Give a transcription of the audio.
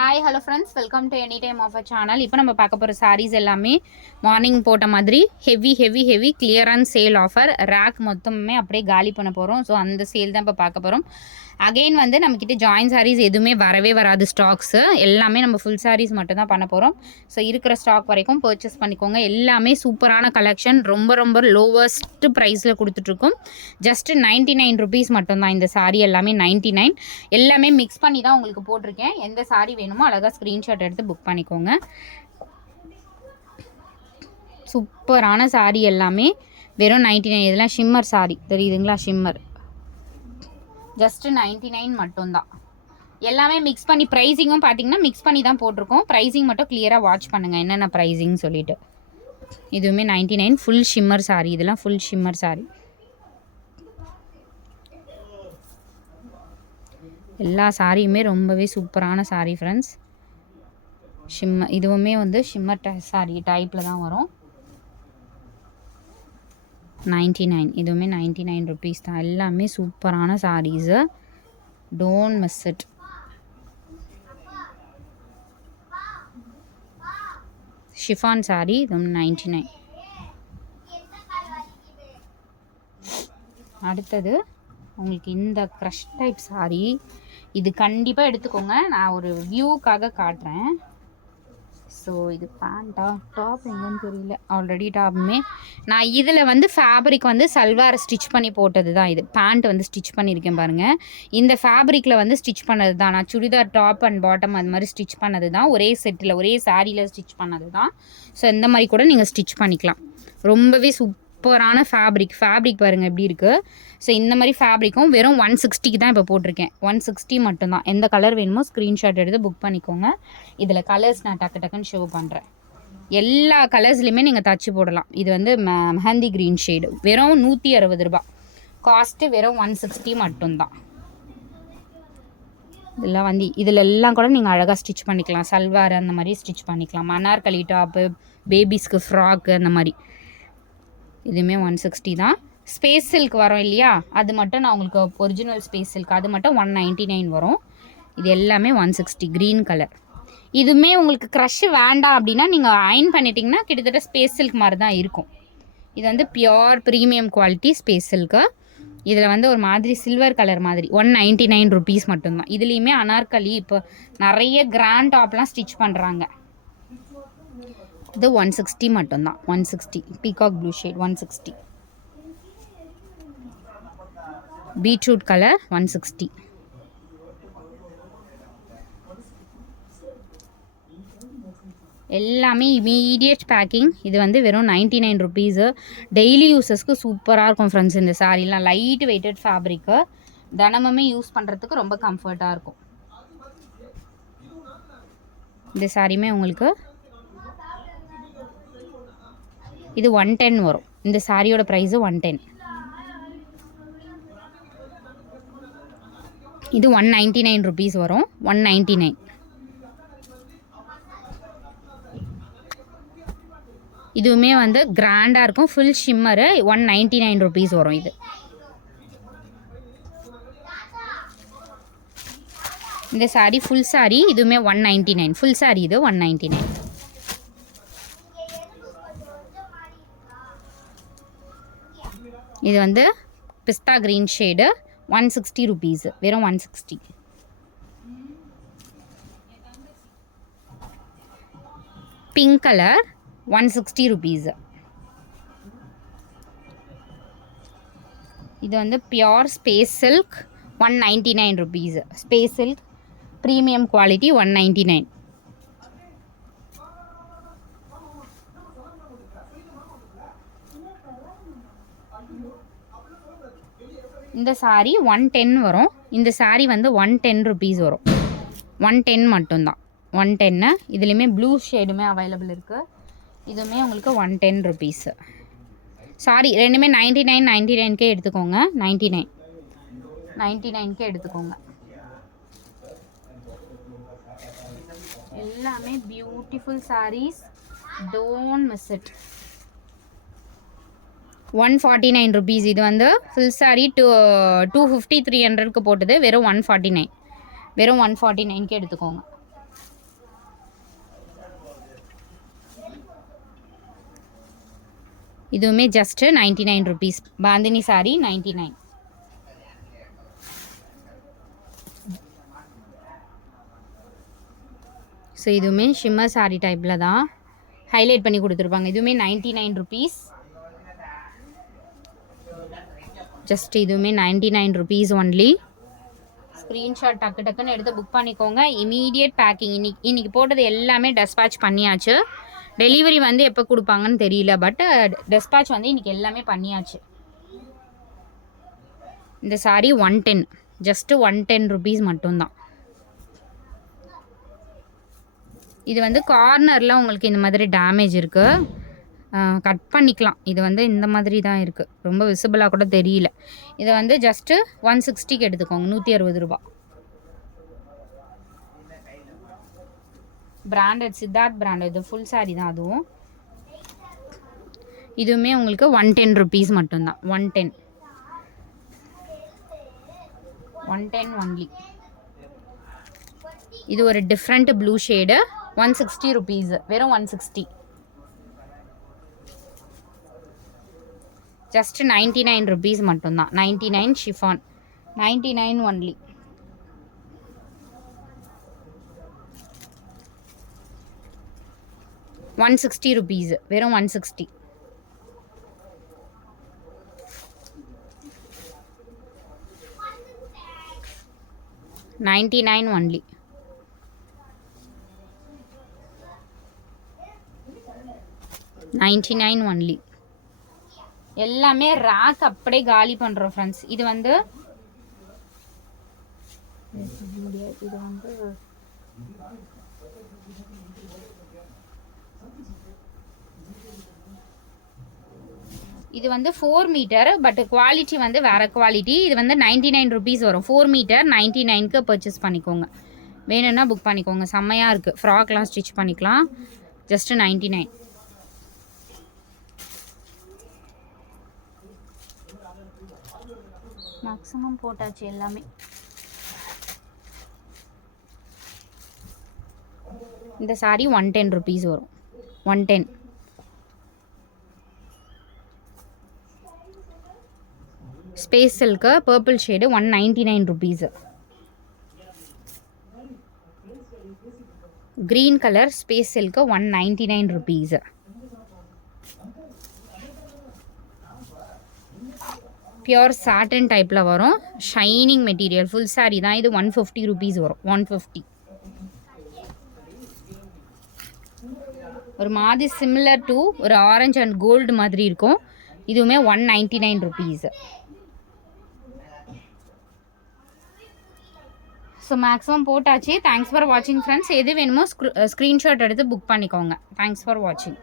Hi hello friends, welcome to any time of a channel. இப்போ நம்ம பார்க்க போகிற சாரீஸ் எல்லாமே மார்னிங் போட்ட மாதிரி heavy clearance sale offer. Rack மொத்தமே அப்படியே காலி பண்ண போகிறோம். ஸோ அந்த சேல் தான் இப்போ பார்க்க போகிறோம். அகெயின் வந்து நம்மக்கிட்ட ஜாயின் சாரீஸ் எதுவுமே வரவே வராது. ஸ்டாக்ஸு எல்லாமே நம்ம ஃபுல் சாரீஸ் மட்டும் தான் பண்ண போகிறோம். ஸோ இருக்கிற ஸ்டாக் வரைக்கும் பர்ச்சேஸ் பண்ணிக்கோங்க. எல்லாமே சூப்பரான கலெக்ஷன், ரொம்ப லோவஸ்ட் ப்ரைஸில் கொடுத்துட்ருக்கோம். ஜஸ்ட்டு 99 ருபீஸ் மட்டும்தான் இந்த சாரீ. எல்லாமே 99. எல்லாமே மிக்ஸ் பண்ணி தான் உங்களுக்கு போட்டிருக்கேன். எந்த சாரீ வேணுமோ அழகாக ஸ்க்ரீன்ஷாட் எடுத்து புக் பண்ணிக்கோங்க. சூப்பரான சாரீ எல்லாமே வெறும் 99. இதெல்லாம் ஷிம்மர் சாரீ தெரியுதுங்களா? ஷிம்மர் ஜஸ்ட்டு 99 மட்டும்தான். எல்லாமே மிக்ஸ் பண்ணி ப்ரைஸிங்கும் பார்த்தீங்கன்னா மிக்ஸ் பண்ணி தான் போட்டிருக்கோம். ப்ரைஸிங் மட்டும் கிளியராக வாட்ச் பண்ணுங்கள் என்னென்ன ப்ரைஸிங் சொல்லிவிட்டு. இதுவுமே 99 ஃபுல் ஷிம்மர் சாரீ. இதெல்லாம் ஃபுல் ஷிம்மர் சாரீ. எல்லா சாரியுமே ரொம்பவே சூப்பரான சாரீ ஃப்ரெண்ட்ஸ். ஷிம்மர் இதுவுமே வந்து ஷிம்மர் சாரீ டைப்பில் தான் வரும். 99. இதுவுமே 99 ருபீஸ் தான். எல்லாமே சூப்பரான saris. Don't miss it. Chiffon sari இதுவும் 99. அடுத்தது உங்களுக்கு இந்த க்ரஷ் டைப் சாரீ. இது கண்டிப்பாக எடுத்துக்கோங்க. நான் ஒரு வியூக்காக காட்டுறேன். ஸோ இது பேண்ட்டா டாப் எங்கன்னு தெரியல. ஆல்ரெடி டாப்புமே நான் இதில் வந்து ஃபேப்ரிக் வந்து சல்வார் ஸ்டிச் பண்ணி போட்டது தான். இது பேண்ட் வந்து ஸ்டிச் பண்ணியிருக்கேன் பாருங்கள். இந்த ஃபேப்ரிக்கில் வந்து ஸ்டிச் பண்ணது தான். நான் சுடிதார் டாப் அண்ட் பாட்டம் அது மாதிரி ஸ்டிச் பண்ணது தான். ஒரே செட்டில் ஒரே சாரியில் ஸ்டிச் பண்ணது தான். ஸோ இந்த மாதிரி கூட நீங்கள் ஸ்டிச் பண்ணிக்கலாம். ரொம்பவே சூப்பரான ஃபேப்ரிக் பாருங்கள் எப்படி இருக்குது. ஸோ இந்த மாதிரி ஃபேப்ரிக்கும் வெறும் 160க்கு தான் இப்போ போட்டிருக்கேன். 160 மட்டும்தான். எந்த கலர் வேணுமோ ஸ்க்ரீன்ஷாட் எடுத்து புக் பண்ணிக்கோங்க. இதில் கலர்ஸ் நான் டக்குன்னு ஷோ பண்ணுறேன். எல்லா கலர்ஸ்லையுமே நீங்கள் தச்சு போடலாம். இது வந்து மெஹந்தி க்ரீன் ஷேடு. வெறும் 160 ரூபா. காஸ்ட்டு வெறும் 160 மட்டும்தான். இதெல்லாம் வந்து இதில் எல்லாம் கூட நீங்கள் அழகாக ஸ்டிச் பண்ணிக்கலாம். சல்வார் அந்த மாதிரி ஸ்டிச் பண்ணிக்கலாம். அனார்கலி டாப்பு, பேபிஸ்க்கு ஃப்ராக்கு அந்த மாதிரி. இதுவுமே 160 தான். ஸ்பேஸ் சில்க் வரும் இல்லையா, அது மட்டும் நான் உங்களுக்கு ஒரிஜினல் ஸ்பேஸ் சில்க் அது மட்டும் 199 வரும். இது எல்லாமே 160 க்ரீன் கலர். இதுவுமே உங்களுக்கு க்ரஷ் வேண்டாம் அப்படின்னா நீங்கள் அயன் பண்ணிட்டீங்கன்னா கிட்டத்தட்ட ஸ்பேஸ் சில்க் மாதிரி தான் இருக்கும். இது வந்து pure premium quality space silk. இதில் வந்து ஒரு மாதிரி சில்வர் கலர் மாதிரி 199 ருபீஸ் மட்டும்தான். இதுலேயுமே அனார்கலி இப்போ நிறைய கிராண்ட் டாப்லாம் ஸ்டிச் பண்ணுறாங்க. இது 160 மட்டும்தான். 160 peacock blue shade 160. Beetroot colour 160. எல்லாமே இமீடியட் பேக்கிங். இது வந்து வெறும் 99 ருபீஸு. டெய்லி யூஸஸ்க்கு சூப்பராக இருக்கும் ஃப்ரெண்ட்ஸ். இந்த சாரீலாம் லைட் வெயிட்டட் ஃபேப்ரிக்கு. தினமுமே யூஸ் பண்ணுறதுக்கு ரொம்ப கம்ஃபர்ட்டாக இருக்கும். இந்த சாரியுமே உங்களுக்கு இது 110 வரும். இந்த சாரியோட ப்ரைஸு 110. இது 199 ருபீஸ் வரும். 199. இதுவுமே வந்து கிராண்டாக இருக்கும். ஃபுல் ஷிம்மரு 199 ருபீஸ் வரும். இது இந்த சாரீ ஃபுல் சாரீ. இதுவுமே 199. ஃபுல் சாரீ இது 199. இது வந்து பிஸ்தா க்ரீன் ஷேடு 160 ருபீஸு. வெறும் 160. Pink colour 160 rupees. இது வந்து pure space silk 199 rupees. Space silk premium quality 199. இந்த சாரீ 110 வரும். இந்த சாரீ வந்து 110 ருபீஸ் வரும். 110 மட்டும்தான். 110. இதுலேயுமே ப்ளூ ஷேடுமே அவைலபிள் இருக்குது. இதுவுமே உங்களுக்கு 110 ருபீஸு. சாரி ரெண்டுமே 99 எடுத்துக்கோங்க. 99 எடுத்துக்கோங்க. எல்லாமே beautiful saris. Don't miss it. 149 rupees. இது வந்து ஃபுல் சாரீ 250 300க்கு போட்டது வெறும் 149. வெறும் 149க்கு எடுத்துக்கோங்க. இதுவுமே just 99 rupees. Bandhani sorry 99. So இதுவுமே ஷிம்மர் சாரி டைப்பில் தான் ஹைலைட் பண்ணி கொடுத்துருப்பாங்க. இதுவுமே 99 ருபீஸ். ஜஸ்ட் இதுவுமே 99 ருபீஸ் ஒன்லி. ஸ்க்ரீன்ஷாட் டக்கு டக்குன்னு எடுத்து புக் பண்ணிக்கோங்க. Immediate packing. இன்னைக்கு போட்டது எல்லாமே டெஸ்பாச் பண்ணியாச்சு. டெலிவரி வந்து எப்போ கொடுப்பாங்கன்னு தெரியல, பட் டெஸ்பாச் வந்து இன்றைக்கி எல்லாமே பண்ணியாச்சு. இந்த சாரீ 110, ஜஸ்ட்டு 110 ருபீஸ் மட்டும்தான். இது வந்து கார்னரில் உங்களுக்கு இந்த மாதிரி டேமேஜ் இருக்குது, கட் பண்ணிக்கலாம். இது வந்து இந்த மாதிரி தான் இருக்குது, ரொம்ப விசிபிளாக கூட தெரியல. இதை வந்து ஜஸ்ட்டு 160க்கு எடுத்துக்கோங்க, 160 ரூபா. Branded, Siddharth branded. இது ஃபுல் சாரீ தான் அதுவும். இதுவுமே உங்களுக்கு 110 ருபீஸ் மட்டும்தான். 110 ஒன்லி. இது ஒரு டிஃப்ரெண்ட் ப்ளூ ஷேடு, 160 ருபீஸ், வெறும் 160. ஜஸ்ட் 99 ருபீஸ் மட்டும்தான். 99 ஷிஃபான், 99 ஒன்லி. ₹160, வெறும் 160. $99 ஒன்லி. $99 ஒன்லி. எல்லாமே ரேக் அப்படியே காலி பண்ணுறோம் ஃப்ரெண்ட்ஸ். இது வந்து இது வந்து 4 மீட்டர், பட் குவாலிட்டி வந்து வேறு குவாலிட்டி. இது வந்து 99 ருபீஸ் வரும். 4 மீட்டர் 99க்கு பர்ச்சேஸ் பண்ணிக்கோங்க. வேணும்னா புக் பண்ணிக்கோங்க. செம்மையாக இருக்குது. ஃப்ராக்லாம் ஸ்டிச் பண்ணிக்கலாம். ஜஸ்ட்டு 99. மேக்ஸிமம் போட்டாச்சு எல்லாமே. இந்த சாரீ 110 ருபீஸ் வரும். 110. Space silk purple shade 199 rupees. Green colour space silk 199 rupees. Pure satin டைப்பில் வரும், ஷைனிங் மெட்டீரியல், ஃபுல் சாரீ தான். இது 150 ருபீஸ் வரும். 150. ஒரு மாதிரி சிமிலர் டு ஒரு ஆரஞ்சு அண்ட் கோல்டு மாதிரி இருக்கும். இதுவுமே 199 ருபீஸ். ஸோ மேக்ஸிமம் போட்டாச்சு. தேங்க்ஸ் ஃபார் வாட்சிங் ஃப்ரெண்ட்ஸ். எது வேணுமோ ஸ்க்ரீன்ஷாட் எடுத்து புக் பண்ணிக்கோங்க. தேங்க்ஸ் ஃபார் வாட்சிங்.